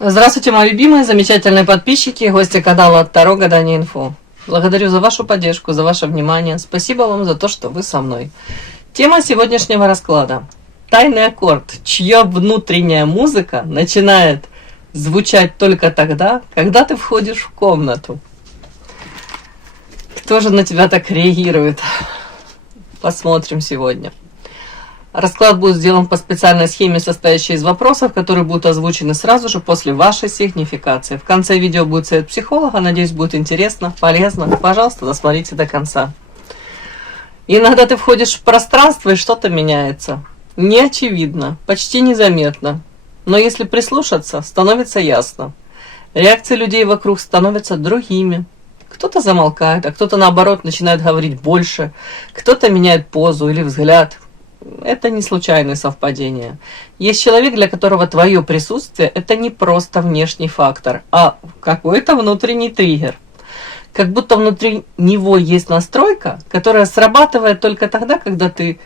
Здравствуйте, мои любимые, замечательные подписчики и гости канала Таро Гадание Инфо. Благодарю за вашу поддержку, за ваше внимание. Спасибо вам за то, что вы со мной. Тема сегодняшнего расклада. Тайный аккорд, чья внутренняя музыка начинает звучать только тогда, когда ты входишь в комнату. Кто же на тебя так реагирует? Посмотрим сегодня. Расклад будет сделан по специальной схеме, состоящей из вопросов, которые будут озвучены сразу же после вашей сигнификации. В конце видео будет совет психолога. Надеюсь, будет интересно, полезно. Пожалуйста, досмотрите до конца. Иногда ты входишь в пространство, и что-то меняется. Не очевидно, почти незаметно. Но если прислушаться, становится ясно. Реакции людей вокруг становятся другими. Кто-то замолкает, а кто-то, наоборот, начинает говорить больше. Кто-то меняет позу или взгляд. Это не случайное совпадение. Есть человек, для которого твое присутствие – это не просто внешний фактор, а какой-то внутренний триггер. Как будто внутри него есть настройка, которая срабатывает только тогда, когда ты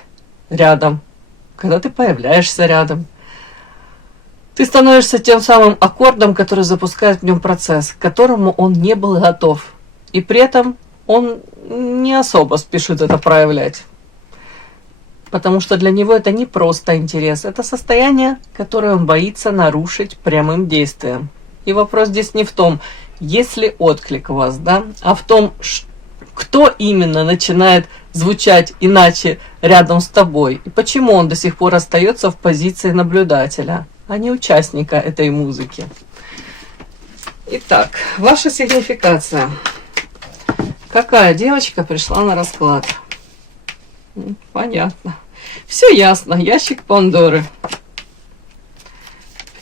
рядом, когда ты появляешься рядом. Ты становишься тем самым аккордом, который запускает в нем процесс, к которому он не был готов. И при этом он не особо спешит это проявлять. Потому что для него это не просто интерес, это состояние, которое он боится нарушить прямым действием. И вопрос здесь не в том, есть ли отклик у вас, да, а в том, кто именно начинает звучать иначе рядом с тобой, и почему он до сих пор остается в позиции наблюдателя, а не участника этой музыки. Итак, ваша сигнификация. Какая девочка пришла на расклад? Понятно. Все ясно. Ящик Пандоры.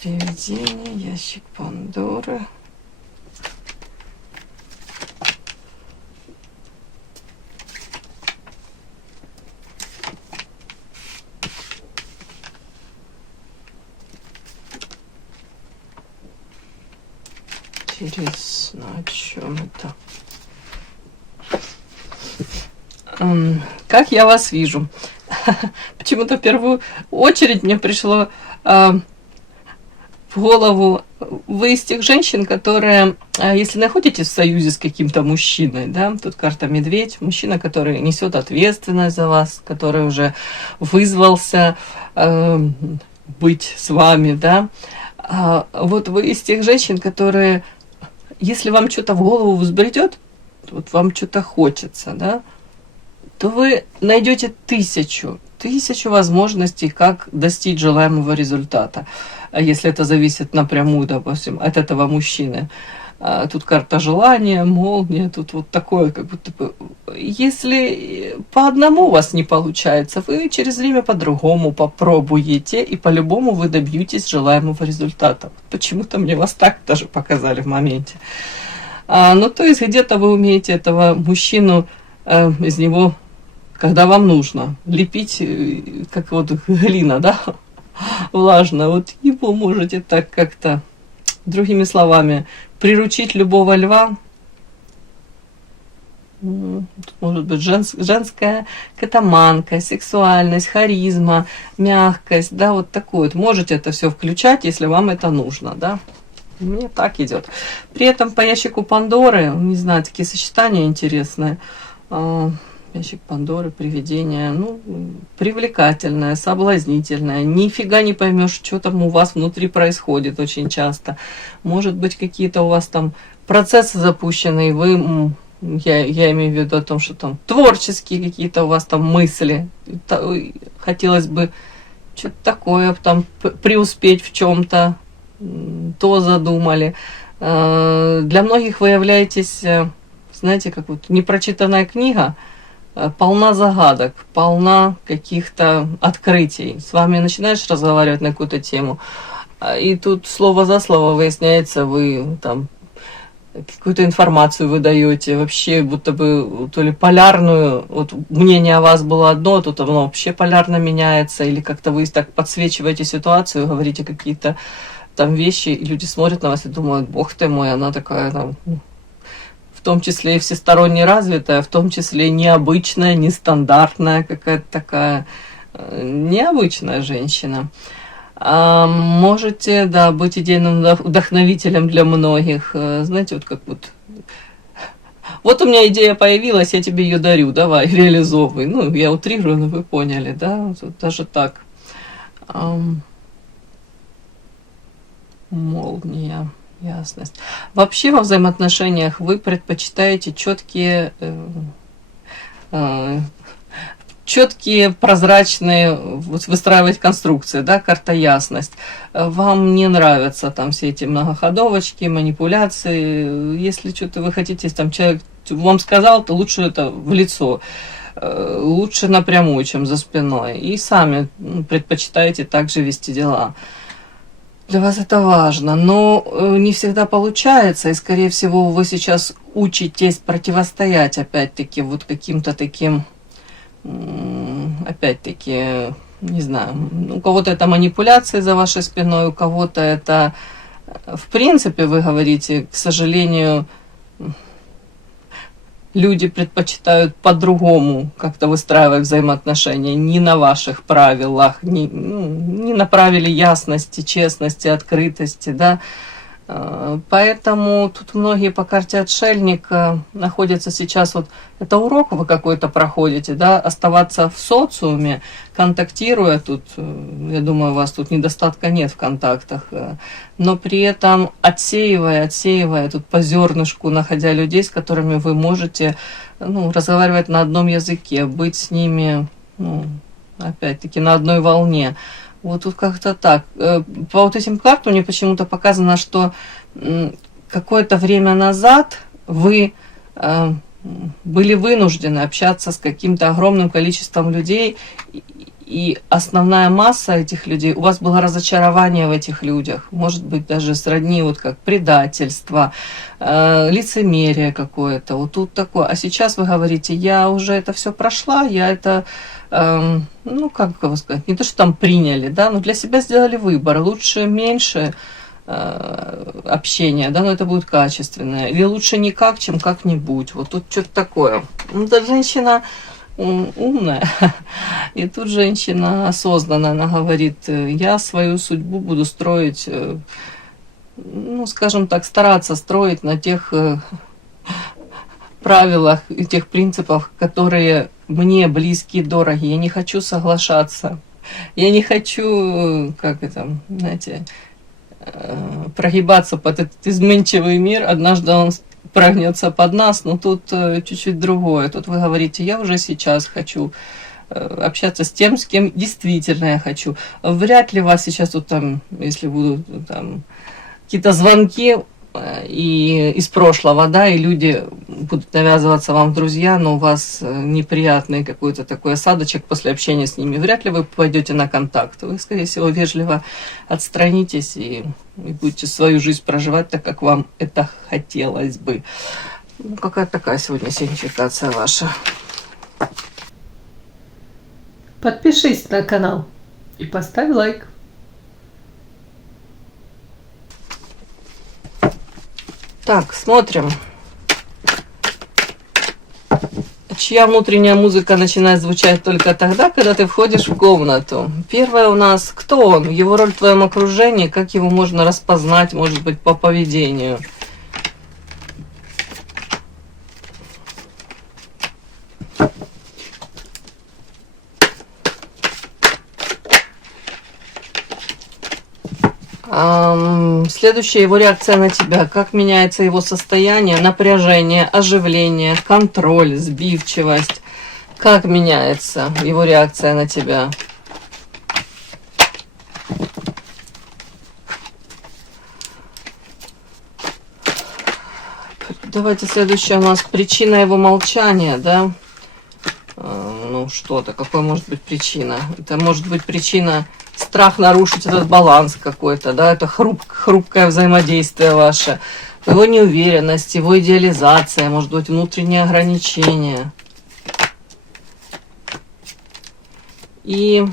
Привидение, ящик Пандоры. Интересно, о чем это? Как я вас вижу? Почему-то в первую очередь мне пришло в голову, вы из тех женщин, которые, если находитесь в союзе с каким-то мужчиной, да, тут карта медведь, мужчина, который несет ответственность за вас, который уже вызвался быть с вами, да, вот вы из тех женщин, которые, если вам что-то в голову взбредет, вот вам что-то хочется, да, то вы найдете тысячу возможностей, как достичь желаемого результата, если это зависит напрямую, допустим, от этого мужчины. Тут карта желания, молния, тут вот такое, как будто бы... Если по одному у вас не получается, вы через время по-другому попробуете, и по-любому вы добьетесь желаемого результата. Почему-то мне вас так даже показали в моменте. Ну, то есть где-то вы умеете этого мужчину из него, когда вам нужно, лепить, как вот глина, да, влажно. Вот его можете так как-то, другими словами, приручить любого льва. Может быть женская катаманка, сексуальность, харизма, мягкость, да, вот такое. Вот можете это все включать, если вам это нужно, да. Мне так идет. При этом по ящику Пандоры, не знаю, такие сочетания интересные. Ящик Пандоры, привидение, ну, привлекательное, соблазнительное. Нифига не поймешь, что там у вас внутри происходит очень часто. Может быть, какие-то у вас там процессы запущены, и вы, я имею в виду о том, что там творческие какие-то у вас там мысли. Хотелось бы что-то такое, там, преуспеть в чем-то, то задумали. Для многих вы являетесь, знаете, как вот непрочитанная книга, полна загадок, полна каких-то открытий. С вами начинаешь разговаривать на какую-то тему, и тут слово за слово выясняется, вы там какую-то информацию выдаете, вообще будто бы то ли полярную, вот мнение о вас было одно, тут оно вообще полярно меняется, или как-то вы так подсвечиваете ситуацию, говорите какие-то там вещи, и люди смотрят на вас и думают, бог ты мой, она такая там... В том числе и всесторонне развитая, в том числе и необычная, нестандартная, какая-то такая необычная женщина. Можете, да, быть идейным вдохновителем для многих. Знаете, вот как вот у меня идея появилась, я тебе ее дарю, давай, реализовывай. Ну, я утрирую, но вы поняли, да, вот даже так. Молния, ясность. Вообще во взаимоотношениях вы предпочитаете четкие, прозрачные, вот, выстраивать конструкции, да, карта ясность. Вам не нравятся там все эти многоходовочки, манипуляции. Если что-то вы хотите, там человек вам сказал, то лучше это в лицо. Лучше напрямую, чем за спиной. И сами предпочитаете также вести дела. Для вас это важно, но не всегда получается, и, скорее всего, вы сейчас учитесь противостоять, опять-таки, вот каким-то таким, опять-таки, не знаю, у кого-то это манипуляции за вашей спиной, у кого-то это, в принципе, вы говорите, к сожалению, люди предпочитают по-другому как-то выстраивать взаимоотношения, не на ваших правилах, не на правиле ясности, честности, открытости, да. Поэтому тут многие по карте отшельника находятся сейчас, вот это урок вы какой-то проходите, да, оставаться в социуме, контактируя тут, я думаю, у вас тут недостатка нет в контактах, но при этом отсеивая тут по зернышку, находя людей, с которыми вы можете, разговаривать на одном языке, быть с ними, опять-таки, на одной волне. Вот тут как-то так. По вот этим картам мне почему-то показано, что какое-то время назад вы были вынуждены общаться с каким-то огромным количеством людей, и основная масса этих людей, у вас было разочарование в этих людях, может быть, даже сродни вот как предательство, лицемерие какое-то, вот тут такое. А сейчас вы говорите, я уже это все прошла, я это... как его сказать, не то, что там приняли, да, но для себя сделали выбор. Лучше меньше общения, да, но это будет качественное. Или лучше никак, чем как-нибудь. Вот тут что-то такое. Да, женщина умная. И тут женщина осознанно, она говорит, я свою судьбу буду строить, скажем так, стараться строить на тех правилах и тех принципах, которые мне близкие, дороги. Я не хочу соглашаться. Я не хочу, прогибаться под этот изменчивый мир. Однажды он прогнется под нас, но тут чуть-чуть другое. Тут вы говорите, я уже сейчас хочу общаться с тем, с кем действительно я хочу. Вряд ли вас сейчас тут там, если будут там какие-то звонки и из прошлого, да, и люди будут навязываться вам в друзья, но у вас неприятный какой-то такой осадочек после общения с ними, вряд ли вы пойдете на контакт. Вы, скорее всего, вежливо отстранитесь и будете свою жизнь проживать так, как вам это хотелось бы. Какая такая сегодня сигнификация ваша. Подпишись на канал и поставь лайк. Так, смотрим. Чья внутренняя музыка начинает звучать только тогда, когда ты входишь в комнату. Первое у нас, кто он, его роль в твоем окружении, как его можно распознать, может быть, по поведению. Следующая его реакция на тебя. Как меняется его состояние, напряжение, оживление, контроль, сбивчивость. Как меняется его реакция на тебя. Давайте следующее у нас причина его молчания, да? Что-то, какой может быть причина? Это может быть причина страх нарушить этот баланс какой-то, да? Это хрупкое взаимодействие ваше, его неуверенность, его идеализация, может быть, внутренние ограничения. И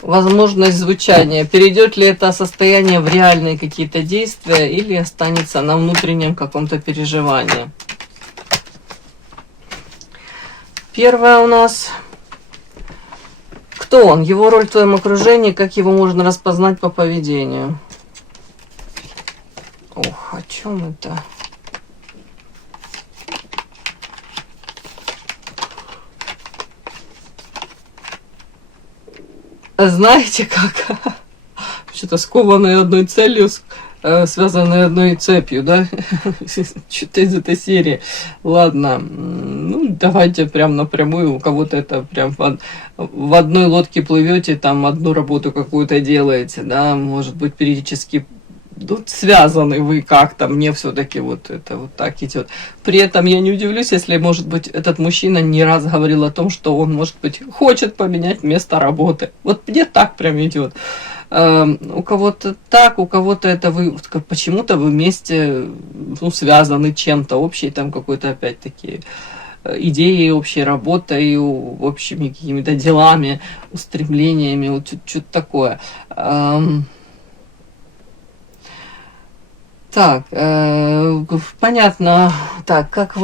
возможность звучания. Перейдет ли это состояние в реальные какие-то действия или останется на внутреннем каком-то переживании? Первое у нас, Кто он? Его роль в твоем окружении, как его можно распознать по поведению? Ох, о чем это? Знаете как? Что-то скованные одной целью, связанные одной цепью, да? Что-то из этой серии. Ладно, ну давайте прям напрямую, у кого-то это прям в одной лодке плывете, там одну работу какую-то делаете, да, может быть периодически тут связаны вы как-то, мне все-таки вот это вот так идет. При этом я не удивлюсь, если, может быть, этот мужчина не раз говорил о том, что он, может быть, хочет поменять место работы. Вот мне так прям идет. У кого-то так, у кого-то это вы почему-то вы вместе, ну, связаны чем-то, общей там какой-то опять-таки идеей, общей работой, общими какими-то делами, устремлениями, вот что-то такое. Так, понятно. Так, как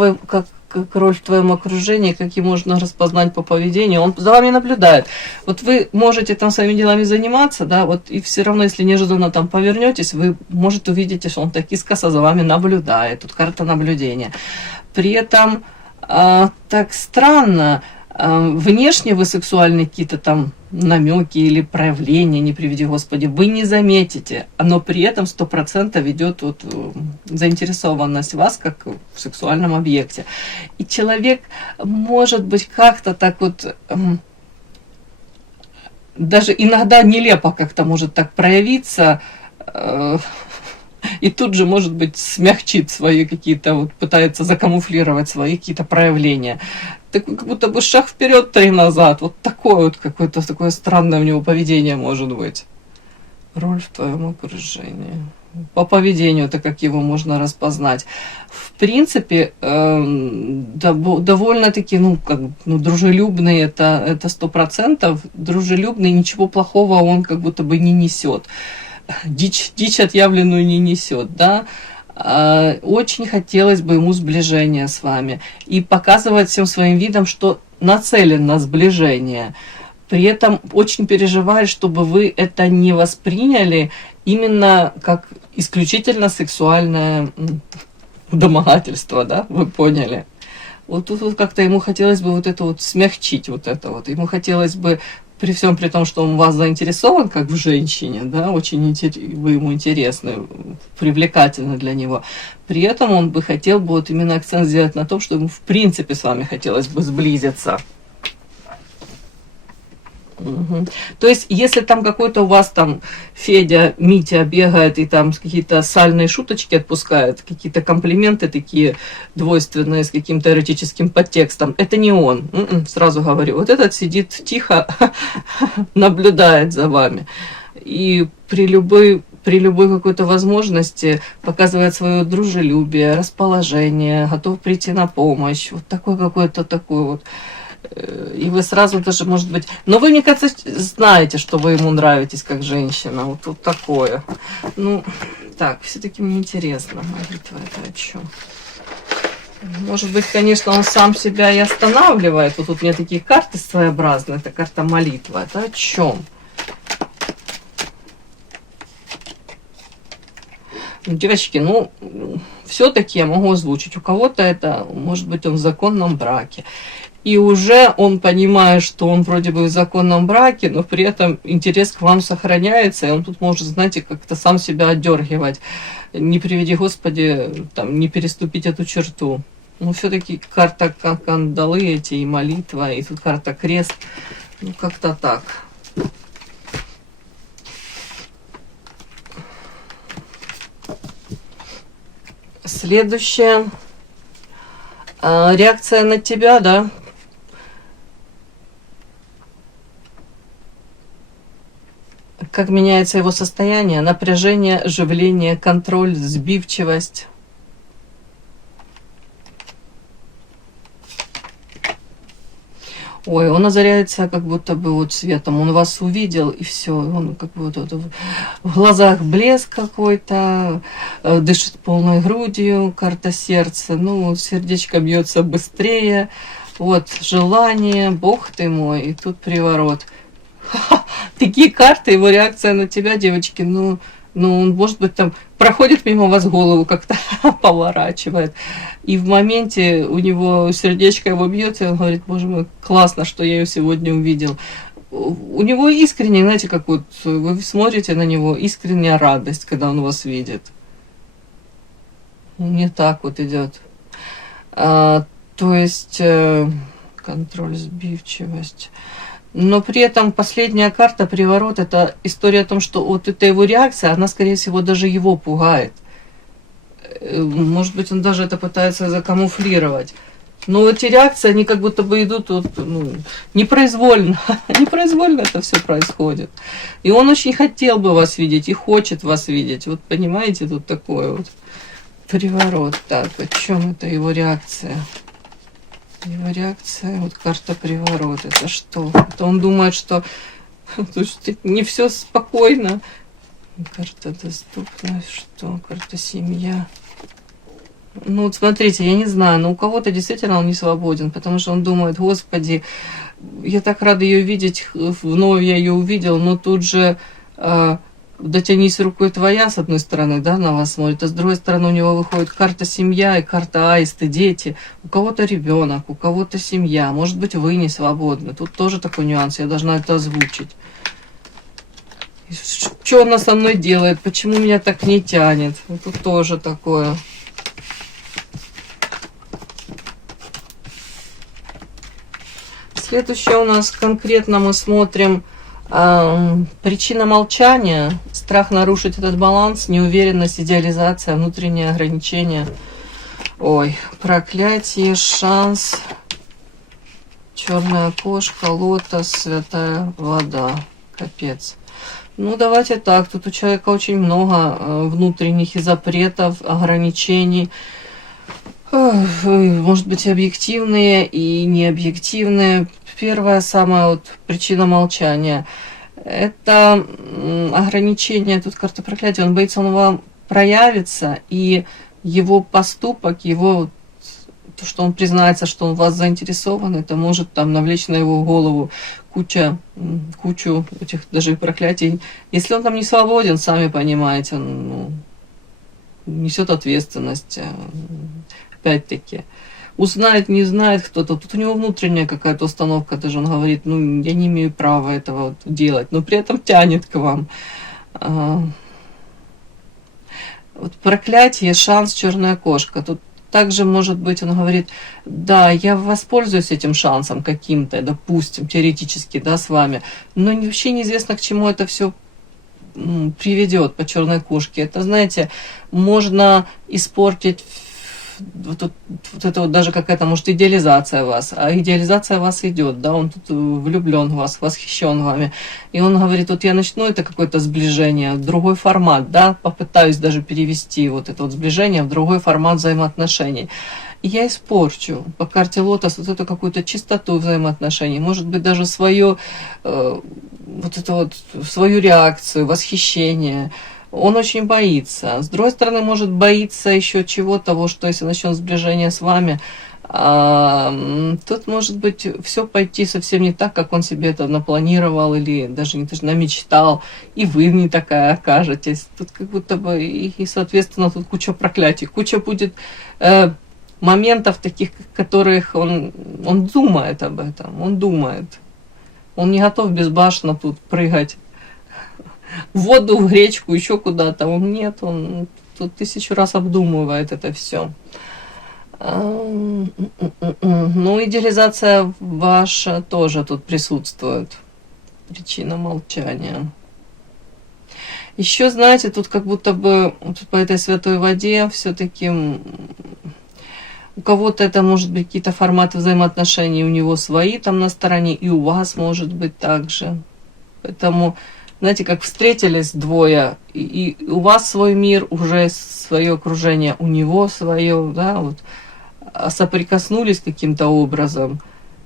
роль в твоем окружении, как и можно распознать по поведению, он за вами наблюдает. Вот вы можете там своими делами заниматься, да, вот и все равно, если неожиданно там повернетесь, вы, может, увидите, что он так искоса за вами наблюдает. Тут карта наблюдения. При этом так странно, внешне вы сексуальные какие-то там намеки или проявления, не приведи Господи, вы не заметите, но при этом 100% идет вот заинтересованность в вас как в сексуальном объекте. И человек может быть как-то так вот, даже иногда нелепо как-то может так проявиться, и тут же, может быть, смягчит свои какие-то, вот пытается закамуфлировать свои какие-то проявления. Так как будто бы шаг вперед, 3 назад. Вот такое вот какое-то такое странное у него поведение может быть. Роль в твоем окружении. По поведению, это как его можно распознать. В принципе, довольно-таки, дружелюбный, это 100%. Дружелюбный, ничего плохого он как будто бы не несет. Дичь отъявленную не несет, да. Очень хотелось бы ему сближения с вами и показывать всем своим видом, что нацелен на сближение. При этом очень переживает, чтобы вы это не восприняли именно как исключительно сексуальное домогательство, да, вы поняли. Вот тут вот как-то ему хотелось бы вот это вот смягчить, вот это вот. Ему хотелось бы при всем при том, что он в вас заинтересован, как в женщине, да, очень вы ему интересны, привлекательны для него. При этом он бы хотел бы вот именно акцент сделать на том, что ему в принципе с вами хотелось бы сблизиться. Угу. То есть, если там какой-то у вас там Федя, Митя бегает и там какие-то сальные шуточки отпускает, какие-то комплименты такие двойственные с каким-то эротическим подтекстом, это не он. Сразу говорю, вот этот сидит тихо, наблюдает за вами. И при любой какой-то возможности показывает свое дружелюбие, расположение, готов прийти на помощь. Вот такой какой-то такой вот. И вы сразу даже, может быть... Но вы, мне кажется, знаете, что вы ему нравитесь как женщина. Вот такое. Ну, так, все-таки мне интересно, молитва это о чем? Может быть, конечно, он сам себя и останавливает. Вот тут у меня такие карты своеобразные. Это карта молитва. Это о чем? Девочки, все-таки я могу озвучить. У кого-то это, может быть, он в законном браке. И уже он понимает, что он вроде бы в законном браке, но при этом интерес к вам сохраняется, и он тут может, знаете, как-то сам себя отдергивать. Не приведи Господи, там, не переступить эту черту. Но все-таки карта кандалы эти, и молитва, и тут карта крест. Ну, как-то так. Следующее. Реакция на тебя, да? Как меняется его состояние, напряжение, оживление, контроль, сбивчивость. Ой, он озаряется как будто бы вот светом. Он вас увидел, и все. Он как бы вот в глазах блеск какой-то, дышит полной грудью, карта сердца. Ну, сердечко бьется быстрее. Вот, желание, Бог ты мой, и тут приворот. Такие карты, его реакция на тебя, девочки, ну, он, может быть, там проходит мимо вас, голову как-то поворачивает. И в моменте у него сердечко его бьет, и он говорит: боже мой, классно, что я ее сегодня увидел. У него искренне, знаете, как вот вы смотрите на него, искренняя радость, когда он вас видит. Не так вот идет. То есть контроль, сбивчивость. Но при этом последняя карта, приворот, это история о том, что вот эта его реакция, она, скорее всего, даже его пугает. Может быть, он даже это пытается закамуфлировать. Но эти реакции, они как будто бы идут вот, ну, непроизвольно. Непроизвольно это все происходит. И он очень хотел бы вас видеть и хочет вас видеть. Вот понимаете, тут такое вот приворот. Так, о чем это его реакция? Его реакция, вот карта приворот, это что? Это он думает, что не все спокойно. Карта доступность, что? Карта семья. Ну вот смотрите, я не знаю, но у кого-то действительно он не свободен, потому что он думает: господи, я так рада ее видеть, вновь я ее увидел, но тут же дотянись рукой твоя, с одной стороны, да, на вас смотрит, а с другой стороны у него выходит карта семья и карта аисты, дети. У кого-то ребенок, у кого-то семья, может быть, вы не свободны. Тут тоже такой нюанс, я должна это озвучить. Что она со мной делает, почему меня так не тянет, тут тоже такое. Следующее у нас конкретно мы смотрим причина молчания, страх нарушить этот баланс, неуверенность, идеализация, внутреннее ограничение. Ой, проклятие, шанс, черная кошка, лотос, святая вода. Капец. Ну, давайте так, тут у человека очень много внутренних запретов, ограничений. Может быть, объективные и необъективные. Первая самая вот причина молчания – это ограничение, тут карта проклятия, он боится, он вам проявится, и его поступок, его, то, что он признается, что он в вас заинтересован, это может там навлечь на его голову кучу этих даже проклятий. Если он там не свободен, сами понимаете, он несет ответственность. Опять-таки, узнает, не знает кто-то. Тут у него внутренняя какая-то установка, даже он говорит: ну, я не имею права этого вот делать, но при этом тянет к вам. Вот проклятие, шанс, черная кошка. Тут также, может быть, он говорит: да, я воспользуюсь этим шансом каким-то, допустим, теоретически, да, с вами, но вообще неизвестно, к чему это все приведет по черной кошке. Это, знаете, можно испортить вот это вот даже какая-то, может, идеализация вас, а идеализация вас идет, да, он тут влюблен в вас, восхищен вами, и он говорит: вот я начну это какое-то сближение, другой формат, да, попытаюсь даже перевести вот это вот сближение в другой формат взаимоотношений, и я испорчу по карте лотос вот эту какую-то чистоту взаимоотношений, может быть, даже свою вот это вот свою реакцию, восхищение. Он очень боится. С другой стороны, может боиться еще чего-то, того, что если начнет сближение с вами, тут может быть все пойти совсем не так, как он себе это напланировал или даже намечтал, и вы не такая окажетесь. Тут как будто бы и соответственно, тут куча проклятий, куча будет моментов таких, которых он думает об этом, он думает. Он не готов безбашенно тут прыгать в воду, в гречку, еще куда-то. Он нет, он тут 1000 раз обдумывает это все. Ну, идеализация ваша тоже тут присутствует. Причина молчания. Еще, знаете, тут как будто бы вот по этой святой воде все-таки у кого-то это может быть какие-то форматы взаимоотношений, у него свои там на стороне, и у вас может быть так же. Поэтому, знаете, как встретились двое, и у вас свой мир, уже свое окружение, у него свое, да, вот, соприкоснулись каким-то образом,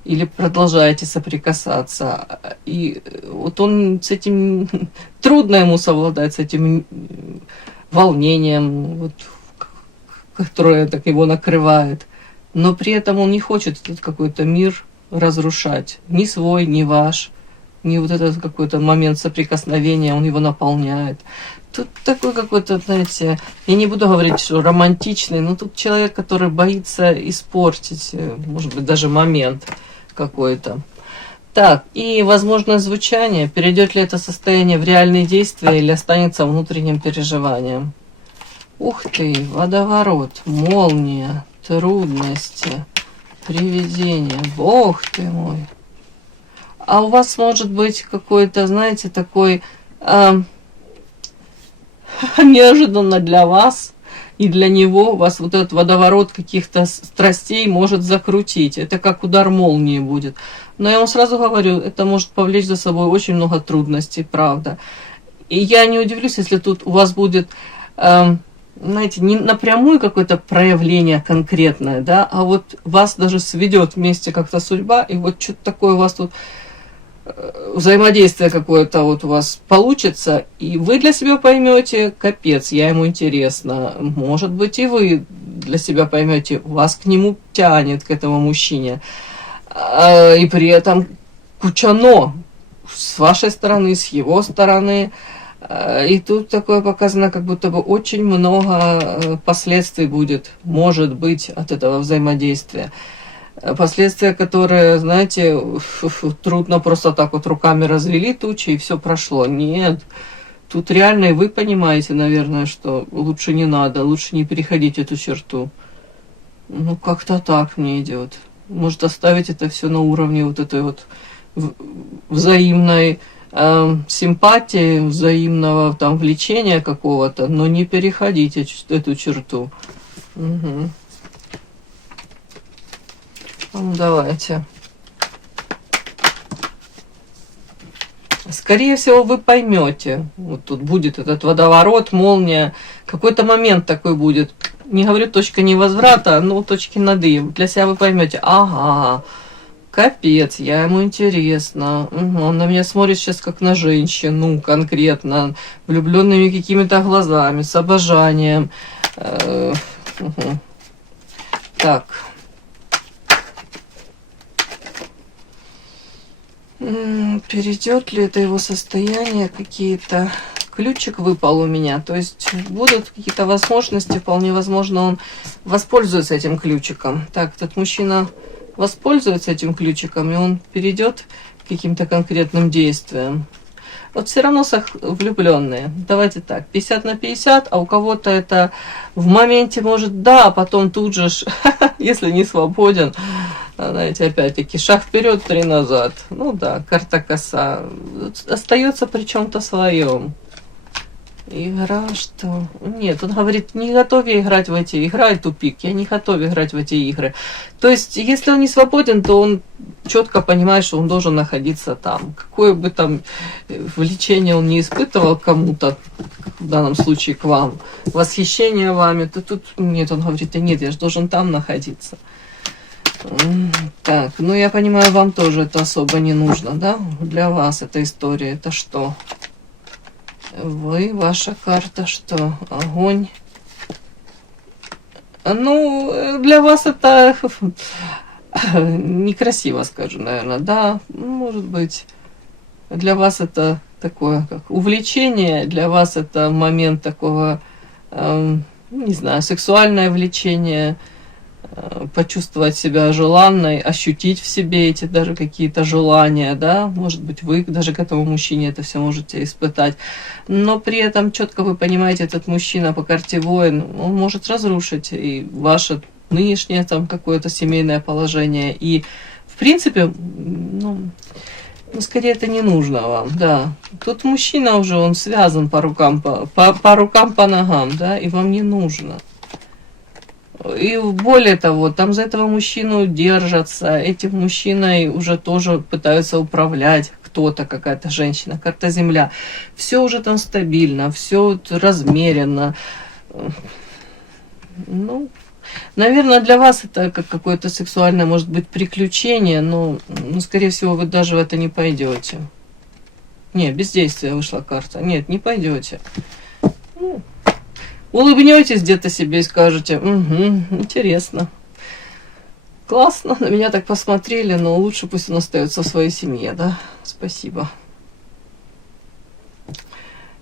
или продолжаете соприкасаться, и вот он с этим, трудно ему совладать, с этим волнением, вот, которое так его накрывает, но при этом он не хочет этот какой-то мир разрушать, ни свой, ни ваш. не вот этот какой-то момент соприкосновения, он его наполняет. Тут такой какой-то, знаете, я не буду говорить, что романтичный, но тут человек, который боится испортить, может быть, даже момент какой-то. Так, и возможное звучание. Перейдет ли это состояние в реальные действия или останется внутренним переживанием? Ух ты, водоворот, молния, трудности, привидение. Бог ты мой. А у вас может быть какой-то, знаете, такой... неожиданно для вас и для него вас вот этот водоворот каких-то страстей может закрутить. Это как удар молнии будет. Но я вам сразу говорю, это может повлечь за собой очень много трудностей, правда. И я не удивлюсь, если тут у вас будет, знаете, не напрямую какое-то проявление конкретное, да, а вот вас даже сведет вместе как-то судьба, и вот что-то такое у вас тут взаимодействие какое-то вот у вас получится, и вы для себя поймете, капец, я ему интересна. Может быть, и вы для себя поймете, вас к нему тянет, к этому мужчине. И при этом куча «но» с вашей стороны, с его стороны. И тут такое показано, как будто бы очень много последствий будет, может быть, от этого взаимодействия. Последствия, которые, знаете, трудно просто так вот руками развели тучи и все прошло. Нет, тут реально и вы понимаете, наверное, что лучше не надо, лучше не переходить эту черту. Ну, как-то так мне идет. Может, оставить это все на уровне вот этой вот взаимной симпатии, взаимного там влечения какого-то, но не переходить эту черту. Угу. Ну, давайте. Скорее всего, вы поймете. Вот тут будет этот водоворот, молния. Какой-то момент такой будет. Не говорю точка невозврата, но точки над «и». Для себя вы поймете. Ага, капец, я ему интересна. Угу, он на меня смотрит сейчас как на женщину, конкретно. Влюбленными какими-то глазами, с обожанием. Угу. Так. Перейдет ли это его состояние какие-то... Ключик выпал у меня, то есть будут какие-то возможности, вполне возможно, он воспользуется этим ключиком. Так, этот мужчина воспользуется этим ключиком, и он перейдет к каким-то конкретным действиям. Вот все равно влюбленные. Давайте так, 50 на 50, а у кого-то это в моменте может да, а потом тут же, если не свободен, знаете, опять-таки, шаг вперед, 3 назад. Ну да, карта коса. Остается при чем-то своем. Игра что? Нет, он говорит, не готов я играть в эти игры, и тупик, я не готов играть в эти игры. То есть, если он не свободен, то он четко понимает, что он должен находиться там. Какое бы там влечение он не испытывал кому-то, в данном случае к вам, восхищение вами, то тут нет, он говорит, да нет, я же должен там находиться. Так, ну я понимаю, вам тоже это особо не нужно, да? Для вас эта история, это что? Вы, ваша карта, что? Огонь. Ну, для вас это некрасиво, скажу, наверное, да? Может быть, для вас это такое, как увлечение, для вас это момент такого, не знаю, сексуальное влечение, почувствовать себя желанной, ощутить в себе эти даже какие-то желания, да, может быть, вы даже к этому мужчине это все можете испытать, но при этом четко вы понимаете, этот мужчина по карте воин, он может разрушить и ваше нынешнее там какое-то семейное положение, и в принципе, ну, скорее это не нужно вам, да, тут мужчина уже, он связан по рукам, по рукам, по ногам, да, и вам не нужно. И более того, там за этого мужчину держатся, этим мужчиной уже тоже пытаются управлять кто-то, какая-то женщина, карта Земля. Все уже там стабильно, все размеренно. Ну, наверное, для вас это как какое-то сексуальное, может быть, приключение, но, скорее всего, вы даже в это не пойдете. Не, бездействие вышла карта. Нет, не пойдете. Улыбнетесь где-то себе и скажете, угу, интересно. Классно, на меня так посмотрели, но лучше пусть он остается в своей семье, да? Спасибо.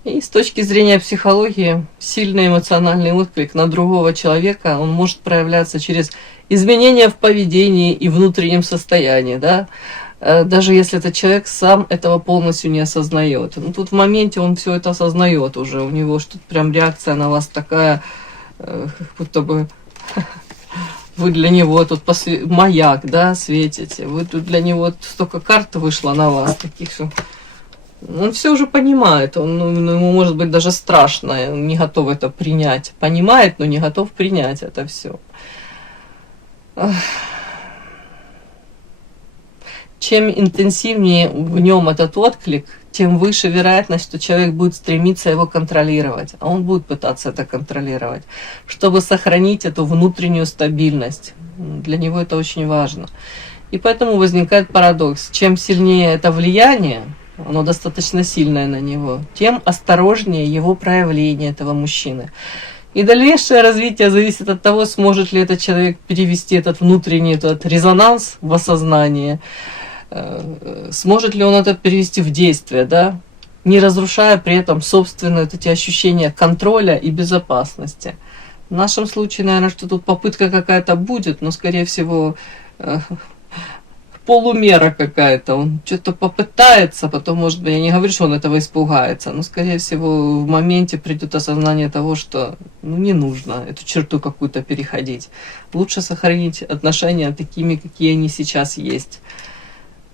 И с точки зрения психологии, сильный эмоциональный отклик на другого человека, он может проявляться через изменения в поведении и внутреннем состоянии, да? Даже если этот человек сам этого полностью не осознает. Ну, тут в моменте он все это осознает уже, у него что-то прям реакция на вас такая, как будто бы вы для него тут маяк, да, светите, вы тут для него столько карт вышло на вас, таких что... Он все уже понимает, ему может быть даже страшно, он не готов это принять. Понимает, но не готов принять это все. Чем интенсивнее в нем этот отклик, тем выше вероятность, что человек будет стремиться его контролировать. А он будет пытаться это контролировать, чтобы сохранить эту внутреннюю стабильность. Для него это очень важно. И поэтому возникает парадокс. Чем сильнее это влияние, оно достаточно сильное на него, тем осторожнее его проявление этого мужчины. И дальнейшее развитие зависит от того, сможет ли этот человек перевести этот внутренний этот резонанс в осознание, сможет ли он это перевести в действие, да, не разрушая при этом собственные вот эти ощущения контроля и безопасности. В нашем случае, наверное, что тут попытка какая-то будет, но, скорее всего, полумера какая-то, он что-то попытается, потом, может быть, я не говорю, что он этого испугается, но, скорее всего, в моменте придет осознание того, что не нужно эту черту какую-то переходить. Лучше сохранить отношения такими, какие они сейчас есть.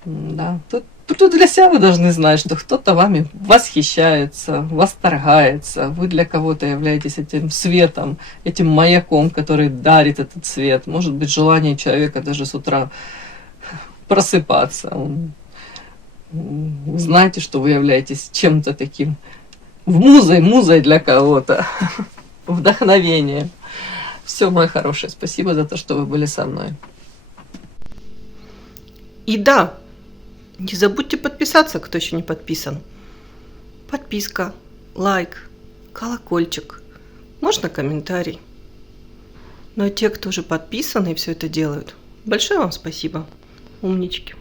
Да. Тут для себя вы должны знать, что кто-то вами восхищается, восторгается, вы для кого-то являетесь этим светом, этим маяком, который дарит этот свет. Может быть, желание человека даже с утра просыпаться. Вы знаете, что вы являетесь чем-то таким музой для кого-то, вдохновением. Все, мой хороший, спасибо за то, что вы были со мной. И да, не забудьте подписаться, кто еще не подписан. Подписка, лайк, колокольчик, можно комментарий. Но те, кто уже подписаны и все это делают, большое вам спасибо. Умнички.